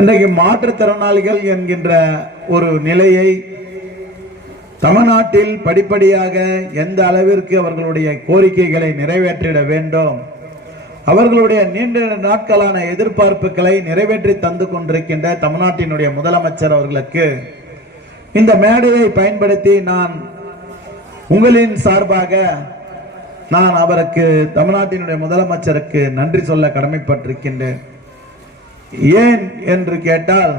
இன்றைக்கு மாற்றுத்திறனாளிகள் என்கின்ற ஒரு நிலையை தமிழ்நாட்டில் படிப்படியாக எந்த அளவிற்கு அவர்களுடைய கோரிக்கைகளை நிறைவேற்றிட வேண்டும் அவர்களுடைய நீண்ட நாட்களான எதிர்பார்ப்புகளை நிறைவேற்றி தந்து கொண்டிருக்கின்ற தமிழ்நாட்டினுடைய முதலமைச்சர் அவர்களுக்கு இந்த மேடையை பயன்படுத்தி நான் உங்களின் சார்பாக நான் அவருக்கு தமிழ்நாட்டினுடைய முதலமைச்சருக்கு நன்றி சொல்ல கடமைப்பட்டிருக்கின்றேன். ஏன் என்று கேட்டால்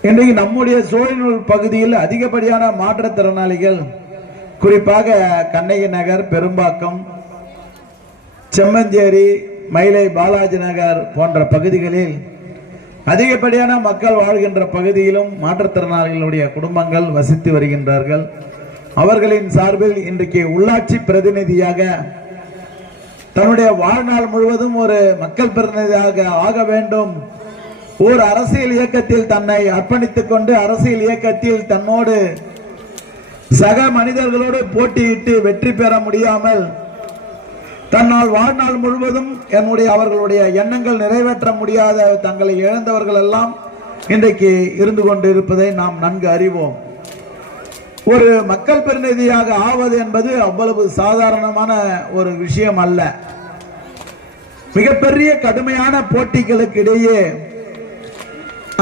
இன்றைக்கு நம்முடைய சோழினூர் பகுதியில் அதிகப்படியான மாற்றுத்திறனாளிகள் குறிப்பாக கண்ணகி நகர் பெரும்பாக்கம் செம்மஞ்சேரி மயிலை பாலாஜி நகர் போன்ற பகுதிகளில் அதிகப்படியான மக்கள் வாழ்கின்ற பகுதியிலும் மாற்றுத்திறனாளிகளுடைய குடும்பங்கள் வசித்து வருகின்றார்கள். அவர்களின் சார்பில் இன்றைக்கு உள்ளாட்சி பிரதிநிதியாக தன்னுடைய வாழ்நாள் முழுவதும் ஒரு மக்கள் பிரதிநிதியாக ஆக வேண்டும். ஒரு அரசியல் இயக்கத்தில் தன்னை அர்ப்பணித்துக் கொண்டு அரசியல் இயக்கத்தில் தன்னோடு சக மனிதர்களோடு போட்டியிட்டு வெற்றி பெற முடியாமல் தன்னால் வாழ்நாள் முழுவதும் என்னுடைய அவர்களுடைய எண்ணங்கள் நிறைவேற்ற முடியாத தங்களை இழந்தவர்கள் எல்லாம் இன்றைக்கு இருந்து கொண்டு இருப்பதை நாம் நன்கு அறிவோம். ஒரு மக்கள் பிரதிநிதியாக ஆவது என்பது அவ்வளவு சாதாரணமான ஒரு விஷயம் அல்ல. மிகப்பெரிய கடுமையான போட்டிகளுக்கு இடையே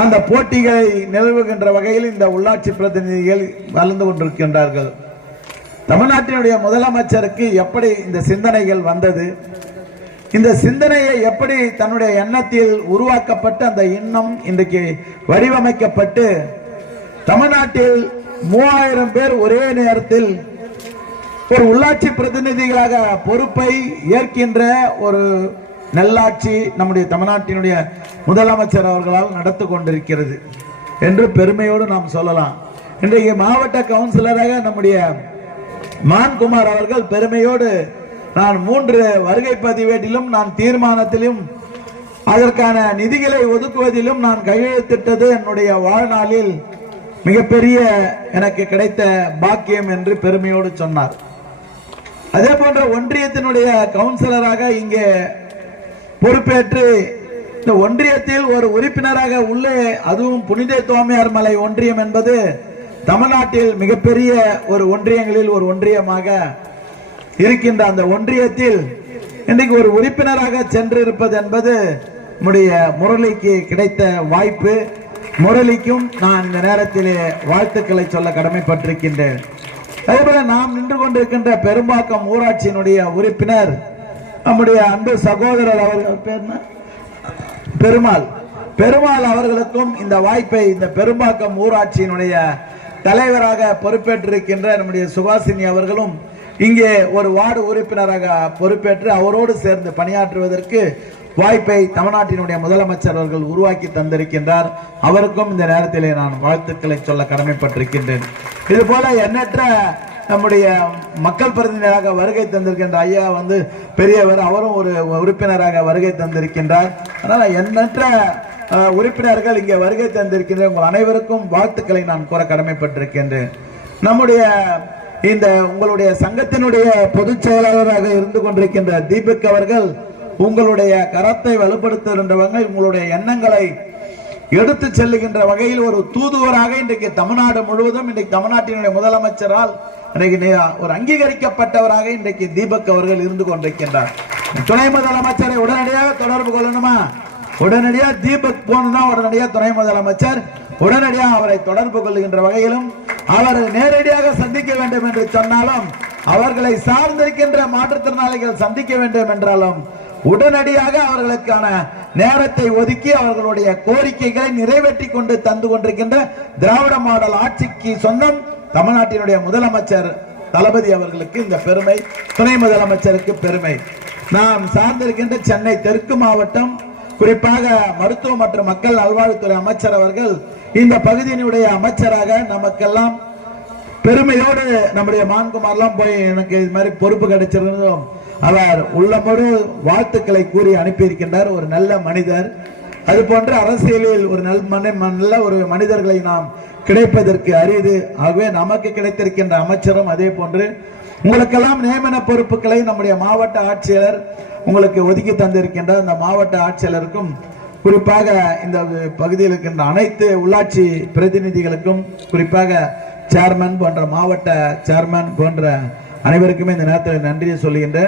அந்த போட்டிகளை நிலவுகின்ற வகையில் இந்த உள்ளாட்சி பிரதிநிதிகள் வளர்ந்து கொண்டிருக்கின்றார்கள். தமிழ்நாட்டினுடைய முதலமைச்சருக்கு எப்படி இந்த சிந்தனைகள் வந்தது? இந்த சிந்தனையை எப்படி தன்னுடைய எண்ணத்தில் உருவாக்கப்பட்டு அந்த எண்ணம் இன்றைக்கு வடிவமைக்கப்பட்டு தமிழ்நாட்டில் மூவாயிரம் பேர் ஒரே நேரத்தில் ஒரு உள்ளாட்சி பிரதிநிதிகளாக பொறுப்பை ஏற்கின்ற ஒரு நல்லாட்சி நம்முடைய தமிழ்நாட்டினுடைய முதலமைச்சர் அவர்களால் நடத்து கொண்டிருக்கிறது என்று பெருமையோடு நாம் சொல்லலாம். இன்றைக்கு மாவட்ட கவுன்சிலராக நம்முடைய மான்குமார் அவர்கள் பெருமையோடு நான் மூன்று வருகை பதிவேட்டிலும் நான் தீர்மானத்திலும் அதற்கான நிதிகளை ஒதுக்குவதிலும் நான் கையெழுத்திட்டது என்னுடைய வாழ்நாளில் மிகப்பெரிய எனக்கு கிடைத்த பாக்கியம் என்று பெருமையோடு சொன்னார். அதே போன்ற ஒன்றியத்தினுடைய கவுன்சிலராக இங்கே பொறுப்பேற்று இந்த ஒன்றியத்தில் ஒரு உறுப்பினராக உள்ளே அதுவும் புனித தோமையார் மலை ஒன்றியம் என்பது தமிழ்நாட்டில் மிகப்பெரிய ஒரு ஒன்றியங்களில் ஒரு ஒன்றியமாக இருக்கின்ற அந்த ஒன்றியத்தில் இன்றைக்கு ஒரு உறுப்பினராக சென்று இருப்பது என்பது நம்முடைய முரளிக்கு கிடைத்த வாய்ப்பு. முரளிக்கும் நான் இந்த நேரத்திலே வாழ்த்துக்களை சொல்ல கடமைப்பட்டிருக்கின்றேன். அதேபோல நாம் நின்று கொண்டிருக்கின்ற பெரும்பாக்கம் ஊராட்சியினுடைய உறுப்பினர் நம்முடைய அன்பு சகோதரர் அவர்கள் பேர் பெருமாள். பெருமாள் அவர்களுக்கும் இந்த வாய்ப்பை இந்த பெரும்பாக்கம் ஊராட்சியினுடைய தலைவராக பொறுப்பேற்றிருக்கின்ற நம்முடைய சுபாசினி அவர்களும் இங்கே ஒரு வார்டு உறுப்பினராக பொறுப்பேற்று அவரோடு சேர்ந்து பணியாற்றுவதற்கு வாய்ப்பை தமிழ்நாட்டினுடைய முதலமைச்சர் அவர்கள் உருவாக்கி தந்திருக்கின்றார். அவருக்கும் இந்த நேரத்திலே நான் வாழ்த்துக்களை சொல்ல கடமைப்பட்டிருக்கின்றேன். இதுபோல எண்ணற்ற நம்முடைய மக்கள் பிரதிநிதியாக வருகை தந்திருக்கின்ற ஐயா வந்து பெரியவர். அவரும் ஒரு உறுப்பினராக வருகை தந்திருக்கின்றார். அதனால் எண்ணற்ற உறுப்பினர்கள் இங்கே வருகை தந்திருக்கின்ற உங்கள் அனைவருக்கும் வாழ்த்துக்களை நான் கூற கடமைப்பட்டிருக்கின்றேன். நம்முடைய இந்த உங்களுடைய சங்கத்தினுடைய பொதுச் செயலாளராக இருந்து கொண்டிருக்கின்ற தீபக் அவர்கள் உங்களுடைய கரத்தை வலுப்படுத்துகின்றவங்க உங்களுடைய எண்ணங்களை எடுத்து செல்லுகின்ற வகையில் ஒரு தூதுவராக இன்றைக்கு தமிழ்நாடு முழுவதும் இன்றைக்கு தமிழ்நாட்டினுடைய முதலமைச்சரால் இன்றைக்கு ஒரு அங்கீகரிக்கப்பட்டவராக இன்றைக்கு தீபக் அவர்கள் இருந்து கொண்டிருக்கின்றார். துணை முதலமைச்சரை உடனடியாக தொடர்பு கொள்ளணுமா? உடனடியாக தீபக் போனா உடனடியாக துணை முதலமைச்சர் உடனடியாக அவரை தொடர்பு கொள்ளுகின்ற வகையிலும் அவரை நேரடியாக சந்திக்க வேண்டும் என்று சொன்னாலும் அவர்களை சார்ந்திருக்கின்ற மாற்றுத்திறனாளிகள் சந்திக்க வேண்டும் என்றாலும் உடனடியாக அவர்களுக்கான நேரத்தை ஒதுக்கி அவர்களுடைய கோரிக்கைகளை நிறைவேற்றி கொண்டு தந்து கொண்டிருக்கின்ற திராவிட மாடல் ஆட்சிக்கு சொந்தம் தமிழ்நாட்டினுடைய முதலமைச்சர் தளபதி அவர்களுக்கு இந்த பெருமை துணை முதலமைச்சருக்கு பெருமை. நாம் சார்ந்திருக்கின்ற சென்னை தெற்கு மாவட்டம் குறிப்பாக மருத்துவ மற்றும் மக்கள் நல்வாழ்வுத்துறை அமைச்சர் அவர்கள் இந்த பகுதியினுடைய அமைச்சராக நமக்கெல்லாம் பெருமையோடு நம்முடைய மான்குமார்லாம் போய் எனக்கு இது மாதிரி பொறுப்பு கிடைச்சிருந்தோம் அவர் உள்ளமோடு வாழ்த்துக்களை கூறி அனுப்பியிருக்கின்றார். ஒரு நல்ல மனிதர். அது போன்ற அரசியலில் ஒரு நல் நல்ல ஒரு மனிதர்களை நாம் கிடைப்பதற்கு அரிது. ஆகவே நமக்கு கிடைத்திருக்கின்ற அமைச்சரும் அதே போன்று உங்களுக்கெல்லாம் நியமன பொறுப்புகளை நம்முடைய மாவட்ட ஆட்சியர் உங்களுக்கு ஒதுக்கி தந்திருக்கின்ற அந்த மாவட்ட ஆட்சியாளருக்கும் குறிப்பாக இந்த பகுதியில் இருக்கின்ற அனைத்து உள்ளாட்சி பிரதிநிதிகளுக்கும் குறிப்பாக சேர்மன் போன்ற மாவட்ட சேர்மன் போன்ற அனைவருக்குமே இந்த நேரத்தில் நன்றியை சொல்லுகின்ற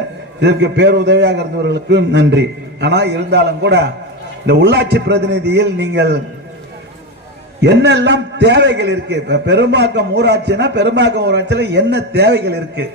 இதற்கு பேருதவியாக இருந்தவர்களுக்கும் நன்றி. ஆனால் இருந்தாலும் கூட இந்த உள்ளாட்சி பிரதிநிதியில் நீங்கள் என்னெல்லாம் தேவைகள் இருக்கு? இப்ப பெரும்பாக்கம் ஊராட்சினா பெரும்பாக்கம் ஊராட்சியில என்ன தேவைகள் இருக்கு?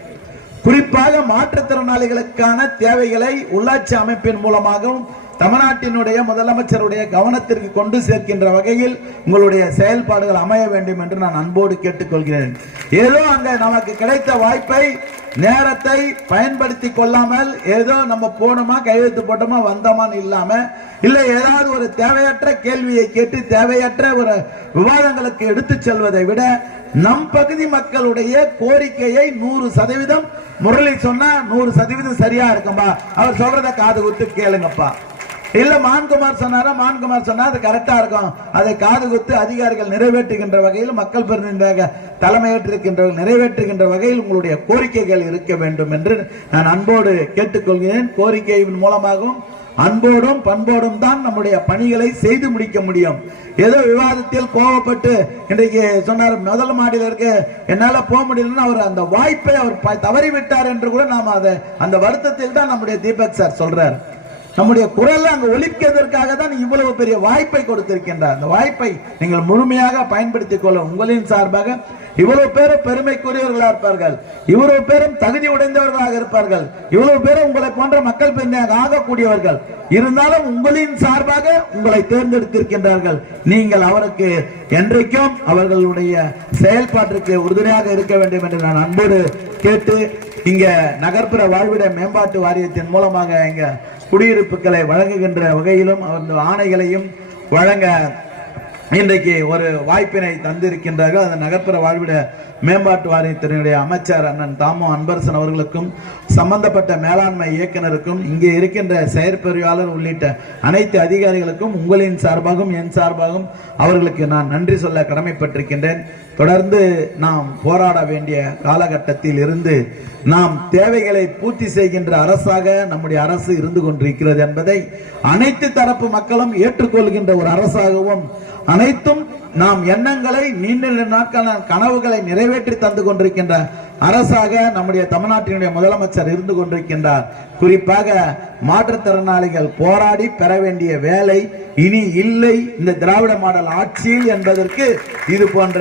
குறிப்பாக மாற்றுத்திறனாளிகளுக்கான தேவைகளை உள்ளாட்சி அமைப்பின் மூலமாகவும் தமிழ்நாட்டினுடைய முதலமைச்சருடைய கவனத்திற்கு கொண்டு சேர்க்கின்ற வகையில் உங்களுடைய செயல்பாடுகள் அமைய வேண்டும் என்று நான் அன்போடு கேட்டுக்கொள்கிறேன். ஏதோ அங்க நமக்கு கிடைத்த வாய்ப்பை நேரத்தை பயன்படுத்தி கொள்ளாமல் ஏதோ நம்ம போனோமா கையெழுத்து போட்டோமா வந்தோமான்னு இல்லாம இல்ல ஏதாவது ஒரு தேவையற்ற கேள்வியை கேட்டு தேவையற்ற ஒரு விவாதங்களுக்கு எடுத்து செல்வதை விட நம் பகுதி மக்களுடைய கோரிக்கையை நூறு சதவீதம் முரளி சொன்னா நூறு சதவீதம் சரியா இருக்கும்பா. அவர் சொல்றத காது குத்து கேளுங்கப்பா. இல்ல மான்குமார் சொன்னாரா? மான்குமார் சொன்னா அது கரெக்டா இருக்கும். அதை காது குத்து அதிகாரிகள் நிறைவேற்றுகின்ற வகையில் மக்கள் பிரதிநிதியாக தலைமையேற்றிருக்கின்றவர்கள் நிறைவேற்றுகின்ற வகையில் உங்களுடைய கோரிக்கைகள் இருக்க வேண்டும் என்று நான் அன்போடு கேட்டுக்கொள்கிறேன். கோரிக்கையின் மூலமாகவும் அன்போடும் பண்போடும் தான் நம்முடைய பணிகளை செய்து முடிக்க முடியும். ஏதோ விவாதத்தில் கோவப்பட்டு இன்றைக்கு சொன்னார் முதல் மாடியில் இருக்க என்னால போக முடியலன்னு அவர் அந்த வாய்ப்பை அவர் ப- தவறிவிட்டார் என்று கூட நாம் அதை அந்த வருத்தத்தில் தான் நம்முடைய தீபக் சார் சொல்றார். நம்முடைய குரல் அங்கு ஒழிப்பதற்காக தான் இவ்வளவு பெரிய வாய்ப்பை கொடுத்திருக்கின்றார். அந்த வாய்ப்பை நீங்கள் முழுமையாக பயன்படுத்திக் கொள்ள உங்களின் சார்பாக இவ்வளவு பேரும் பெருமைக்குரியவர்களாக இருப்பார்கள். இவ்வளவு பேரும் தகுதி உடைந்தவர்களாக இருப்பார்கள். இவ்வளவு பேரும் உங்களை போன்ற மக்கள் பெருமையாக ஆகக்கூடியவர்கள். இருந்தாலும் உங்களின் சார்பாக உங்களை தேர்ந்தெடுத்திருக்கின்றார்கள். நீங்கள் அவருக்கு என்றைக்கும் அவர்களுடைய செயல்பாட்டிற்கு உறுதுணையாக இருக்க வேண்டும் என்று நான் அன்போடு கேட்டு இங்க நகர்ப்புற வாழ்விட மேம்பாட்டு வாரியத்தின் மூலமாக இங்க குடியிருப்புகளை வழங்குகின்ற வகையிலும் அந்த ஆணைகளையும் வழங்க இன்றைக்கு ஒரு வாய்ப்பினை தந்திருக்கின்றார்கள். அந்த நகர்ப்புற வாழ்விட மேம்பாட்டு வாரியத்தினுடைய அமைச்சர் அண்ணன் தாமோ அன்பரசன் அவர்களுக்கும் சம்பந்தப்பட்ட மேலாண்மை இயக்குனருக்கும் இங்கே இருக்கின்ற செயற்பொறியாளர் உள்ளிட்ட அனைத்து அதிகாரிகளுக்கும் உங்களின் சார்பாகவும் என் சார்பாகவும் அவர்களுக்கு நான் நன்றி சொல்ல கடமைப்பட்டிருக்கின்றேன். தொடர்ந்து நாம் போராட வேண்டிய காலகட்டத்தில் இருந்து நாம் தேவைகளை பூர்த்தி செய்கின்ற அரசாக நம்முடைய அரசு இருந்து கொண்டிருக்கிறது என்பதை அனைத்து தரப்பு மக்களும் ஏற்றுக்கொள்கின்ற ஒரு அரசாகவும் அனைத்தும் நாம் எண்ணங்களை நீண்ட நாட்கான கனவுகளை நிறைவேற்றி தந்து கொண்டிருக்கின்ற அரசாக நம்முடைய தமிழ்நாட்டினுடைய முதலமைச்சர் இருந்து கொண்டிருக்கின்றார். குறிப்பாக மாற்றுத்திறனாளிகள் போராடி பெற வேண்டிய வேலை இனி இல்லை. இந்த திராவிட மாடல் ஆட்சியில் என்பதற்கு இது போன்ற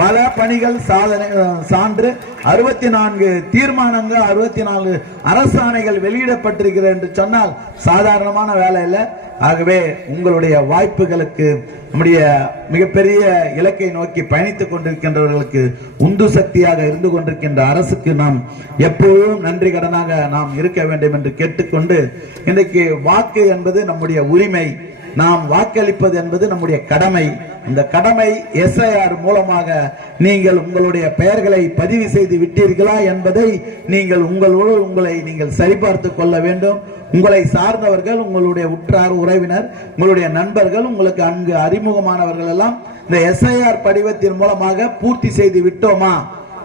பல பணிகள் சாதனை சான்று அறுபத்தி நான்கு தீர்மானங்கள் அறுபத்தி நான்கு அரசாணைகள் வெளியிடப்பட்டிருக்கிறது என்று சொன்னால் சாதாரணமான வேலை இல்லை. ஆகவே உங்களுடைய வாய்ப்புகளுக்கு நம்முடைய மிகப்பெரிய இலக்கை நோக்கி பயணித்துக் கொண்டிருக்கின்றவர்களுக்கு உந்து சக்தியாக இருந்து கொண்டிருக்கின்ற அரசுக்கு நாம் எப்போதும் நன்றி கடனாக நாம் இருக்க வேண்டும் வேண்டும் என்று கேட்டுக்கொண்டு இன்றைக்கு வாக்கு என்பது நம்முடைய உரிமை. நாம் வாக்களிப்பது என்பது நம்முடைய கடமை. இந்த கடமை எஸ்ஐஆர் மூலமாக நீங்கள் உங்களுடைய பெயர்களை பதிவு செய்து விட்டீர்களா என்பதை நீங்கள் உங்களோடு உங்களை நீங்கள் சரிபார்த்து கொள்ள வேண்டும். உங்களை சார்ந்தவர்கள் உங்களுடைய உற்றார் உறவினர் உங்களுடைய நண்பர்கள் உங்களுக்கு அங்கு அறிமுகமானவர்கள் எல்லாம் இந்த எஸ்ஐஆர் படிவத்தின் மூலமாக பூர்த்தி செய்து விட்டோமா?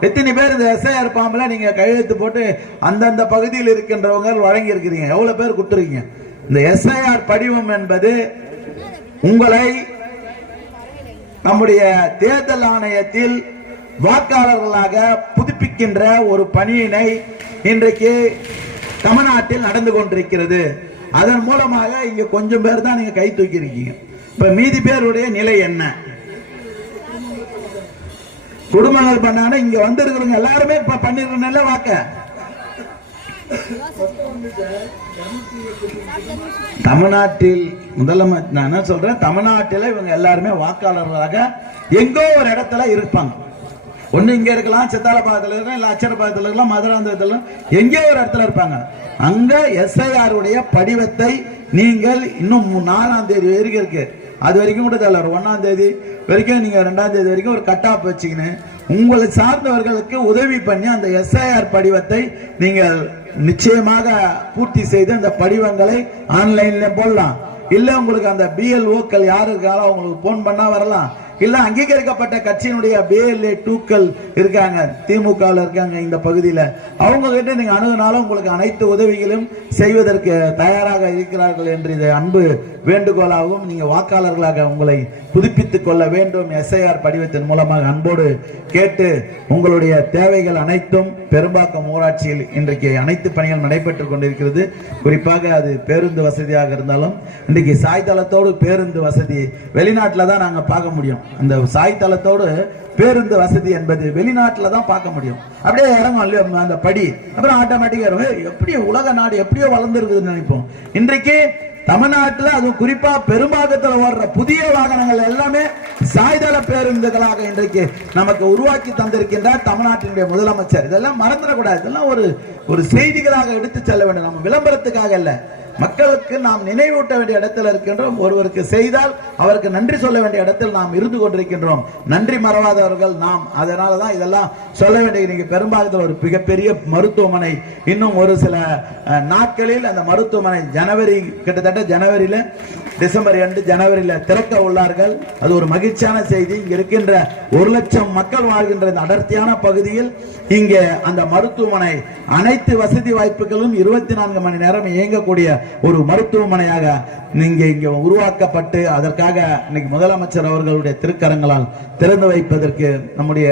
எத்தனை பேர் இந்த எஸ்ஐஆர் பாம்பில் நீங்கள் கையெழுத்து போட்டு அந்தந்த பகுதியில் இருக்கின்றவங்க வழங்கி இருக்கிறீங்க பேர் கொடுத்துருக்கீங்க? இந்த எஸ்ஐஆர் படிவம் என்பது உங்களை நம்முடைய தேர்தல் ஆணையத்தில் வாக்காளர்களாக புதுப்பிக்கின்ற ஒரு பணியினை இன்றைக்கு தமிழ்நாட்டில் நடந்து கொண்டிருக்கிறது. அதன் மூலமாக இங்கே கொஞ்சம் பேர் தான் நீங்கள் கை தூக்கியிருக்கீங்க. இப்போ மீதி பேருடைய நிலை என்ன? குடும்பங்கள் பண்ணாங்க இங்க வந்திருக்கிறவங்க எல்லாருமே இப்ப பண்ணிருக்கல வாக்க. தமிழ்நாட்டில் முதலமைச்சர் நான் என்ன சொல்றேன்? தமிழ்நாட்டில் இவங்க எல்லாருமே வாக்காளர்களாக எங்கோ ஒரு இடத்துல இருப்பாங்க. ஒண்ணு இங்க இருக்கலாம் சித்தாலபாதத்துல இருக்கலாம் இல்ல அச்சரபாதத்துல இருக்கலாம் மதுராந்தகத்துல எங்கேயோ ஒரு இடத்துல இருப்பாங்க. அங்க எஸ்ஐஆர் உடைய படிவத்தை நீங்கள் இன்னும் நாலாம் தேதி வரைக்கும் இருக்கு. அது வரைக்கும் கூட தெரியல. ஒரு ஒன்னாம் தேதி வரைக்கும் நீங்கள் ரெண்டாம் தேதி வரைக்கும் ஒரு கட் ஆஃப் வச்சுக்கின்னு உங்களை சார்ந்தவர்களுக்கு உதவி பண்ணி அந்த எஸ்ஐஆர் படிவத்தை நீங்கள் நிச்சயமாக பூர்த்தி செய்து அந்த படிவங்களை ஆன்லைன்ல போடலாம். இல்லை உங்களுக்கு அந்த பிஎல்ஓக்கள் யார் இருக்காலும் அவங்களுக்கு ஃபோன் பண்ணால் வரலாம். இல்ல அங்கீகரிக்கப்பட்ட கட்சியினுடைய பிஎல்ஏ டூக்கள் இருக்காங்க. திமுக இருக்காங்க இந்த பகுதியில். அவங்க கிட்ட நீங்க அணுகுனாலும் உங்களுக்கு அனைத்து உதவிகளும் செய்வதற்கு தயாராக இருக்கிறார்கள் என்று இதை அன்பு வேண்டுகோளாகவும் நீங்க வாக்காளர்களாக உங்களை புதுப்பித்துக் கொள்ள வேண்டும். எஸ்ஐஆர் படிவத்தின் மூலமாக அன்போடு கேட்டு உங்களுடைய தேவைகள் அனைத்தும் பெரும்பாக்கம் ஊராட்சியில் இன்றைக்கு அனைத்து பணிகள் நடைபெற்றுக் கொண்டிருக்கிறது. குறிப்பாக அது பேருந்து வசதியாக இருந்தாலும் இன்றைக்கு சாய்தளத்தோடு பேருந்து வசதி வெளிநாட்டில் தான் நாங்கள் பார்க்க முடியும். அந்த சாய்த்தளத்தோடு பேருந்து வசதி என்பது வெளிநாட்டில் தான் பார்க்க முடியும். அப்படியே இறங்கும் இல்லையா? அந்த படி. அப்புறம் ஆட்டோமேட்டிக்காக எப்படி உலக நாடு எப்படியோ வளர்ந்துருக்குதுன்னு நினைப்போம். இன்றைக்கு தமிழ்நாட்டுல அதுவும் குறிப்பா பெரும்பாகத்தில் ஓடுற புதிய வாகனங்கள் எல்லாமே சாய்தள பேருந்துகளாக இன்றைக்கு நமக்கு உருவாக்கி தந்திருக்கின்றார் தமிழ்நாட்டினுடைய முதலமைச்சர். இதெல்லாம் மறந்துடக்கூடாது. இதெல்லாம் ஒரு ஒரு செய்திகளாக எடுத்து செல்ல வேண்டும். நம்ம விளம்பரத்துக்காக இல்ல மக்களுக்கு நாம் நினைவூட்ட வேண்டிய இடத்தில் இருக்கின்றோம். ஒருவருக்கு செய்தால் அவருக்கு நன்றி சொல்ல வேண்டிய இடத்தில் நாம் இருந்து கொண்டிருக்கின்றோம். நன்றி மறவாதவர்கள் நாம். அதனால தான் இதெல்லாம் சொல்ல வேண்டிய இன்னைக்கு பெரும்பாலத்தில் ஒரு மிகப்பெரிய மருத்துவமனை. இன்னும் ஒரு சில நாட்களில் அந்த மருத்துவமனை ஜனவரி கிட்டத்தட்ட ஜனவரியில் டிசம்பர் ரெண்டு ஜனவரியில் திறக்க உள்ளார்கள். அது ஒரு மகிழ்ச்சியான செய்தி. இங்கே இருக்கின்ற ஒரு லட்சம் மக்கள் வாழ்கின்ற இந்த அடர்த்தியான பகுதியில் இங்கே அந்த மருத்துவமனை அனைத்து வசதி வாய்ப்புகளும் இருபத்தி நான்கு மணி நேரம் இயங்கக்கூடிய ஒரு மருத்துவமனையாக நீங்க இங்க உருவாக்கப்பட்டு அதற்காக இன்னைக்கு முதலமைச்சர் அவர்களுடைய திருக்கரங்களால் திறந்து வைப்பதற்கு நம்முடைய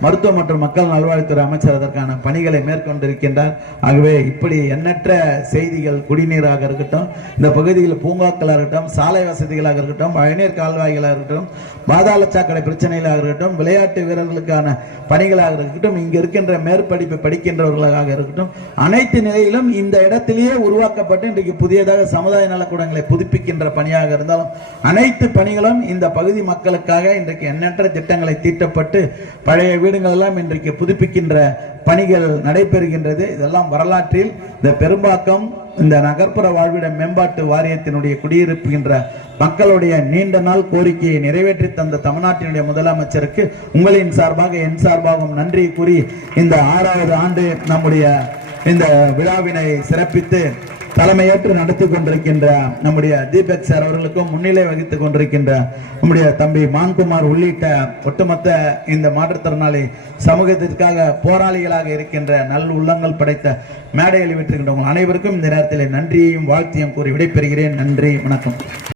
மருத்துவ மற்றும் மக்கள் நல்வாழ்வுத்துறை அமைச்சர் அதற்கான பணிகளை மேற்கொண்டிருக்கின்றார். ஆகவே இப்படி எண்ணற்ற செய்திகள் குடிநீராக இருக்கட்டும் இந்த பகுதியில் பூங்காக்களாக இருக்கட்டும் சாலை வசதிகளாக இருக்கட்டும் மழைநீர் கால்வாய்களாக இருக்கட்டும் பாதாள சாக்கடை பிரச்சனைகளாக இருக்கட்டும் விளையாட்டு வீரர்களுக்கான பணிகளாக இருக்கட்டும் இங்கு இருக்கின்ற மேற்படிப்பு படிக்கின்றவர்களாக இருக்கட்டும் அனைத்து நிலையிலும் இந்த இடத்திலேயே உருவாக்கப்பட்டு இன்றைக்கு புதியதாக சமுதாய நலக்கூடங்களை புதுப்பிக்கின்ற பணியாக இருந்தாலும் அனைத்து பணிகளும் இந்த பகுதி மக்களுக்காக இன்றைக்கு எண்ணற்ற திட்டங்களை தீட்டப்பட்டு பழைய வீடுகள் எல்லாம் இன்றைக்கு புதுப்பிக்கின்ற பணிகள் நடைபெறுகின்றது. இதெல்லாம் வரலாற்றில் இந்த பெரும்பாக்கம் இந்த நகர்ப்புற வாழ்விட மேம்பாட்டு வாரியத்தினுடைய குடியிருப்புகின்ற மக்களுடைய நீண்ட நாள் கோரிக்கையை நிறைவேற்றி தந்த தமிழ்நாட்டினுடைய முதலமைச்சருக்கு உங்களின் சார்பாக என் சார்பாகவும் நன்றி கூறி இந்த ஆறாவது ஆண்டு நம்முடைய இந்த விழாவினை சிறப்பித்து தலைமையேற்று நடத்தி கொண்டிருக்கின்ற நம்முடைய தீபக் சார் அவர்களுக்கும் முன்னிலை வகித்துக் கொண்டிருக்கின்ற நம்முடைய தம்பி மான்குமார் உள்ளிட்ட ஒட்டுமொத்த இந்த மாற்றுத்திறனாளி சமூகத்திற்காக போராளிகளாக இருக்கின்ற நல் உள்ளங்கள் படைத்த மேடையில் விட்டிருக்கின்ற அனைவருக்கும் இந்த நேரத்தில் நன்றியையும் வாழ்த்தியும் கூறி விடைபெறுகிறேன். நன்றி வணக்கம்.